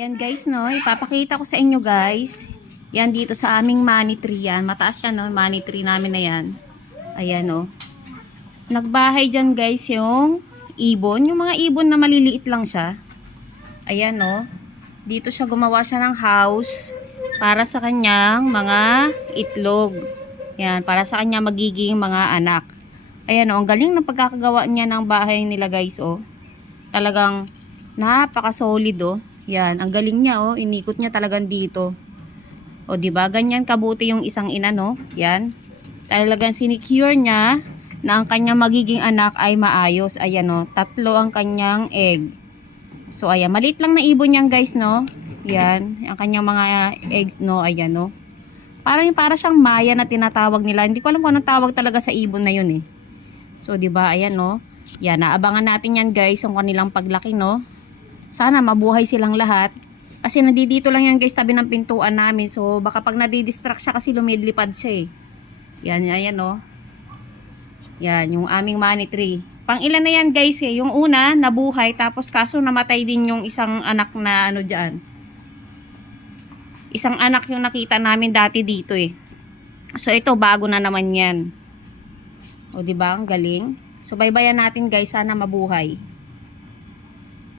Ayan guys, no, ipapakita ko sa inyo guys. Yan dito sa aming money tree yan. Mataas yan, no, money tree namin na yan. Ayan, no. Nagbahay dyan guys yung ibon. Yung mga ibon na maliliit lang siya. Ayan, no. Dito siya gumawa siya ng house para sa kanyang mga itlog. Yan, para sa kanya magiging mga anak. Ayan, no, ang galing ng pagkakagawa niya ng bahay nila guys, oh. Talagang napaka-solid, oh. Yan, ang galing niya, oh. Inikot niya talagang dito. O, di ba? Ganyan kabuti yung isang ina, no? Yan. Talagang sinicure niya na ang kanyang magiging anak ay maayos. Ayan, no? 3 ang kanyang egg. So, ayan. Maliit lang na ibon yan, guys, no? Yan. Ang kanyang mga eggs, no? Ayan, no? Para siyang maya na tinatawag nila. Hindi ko alam kung anong tawag talaga sa ibon na yun, eh. So, di ba? Ayan, no? Yan. Naabangan natin yan, guys, ang kanilang paglaki, no? Sana mabuhay silang lahat. Kasi nandito lang yan guys, tabi ng pintuan namin. So baka pag nadidistract siya kasi lumilipad siya, eh. Yan, ayan, oh. Yan, yung aming money tree. Pang ilan na yan guys, eh. Yung una, nabuhay. Tapos kaso namatay din yung isang anak na ano dyan. Isang anak yung nakita namin dati dito, eh. So ito, bago na naman yan. O diba, ang galing. So baybayan natin guys, sana mabuhay.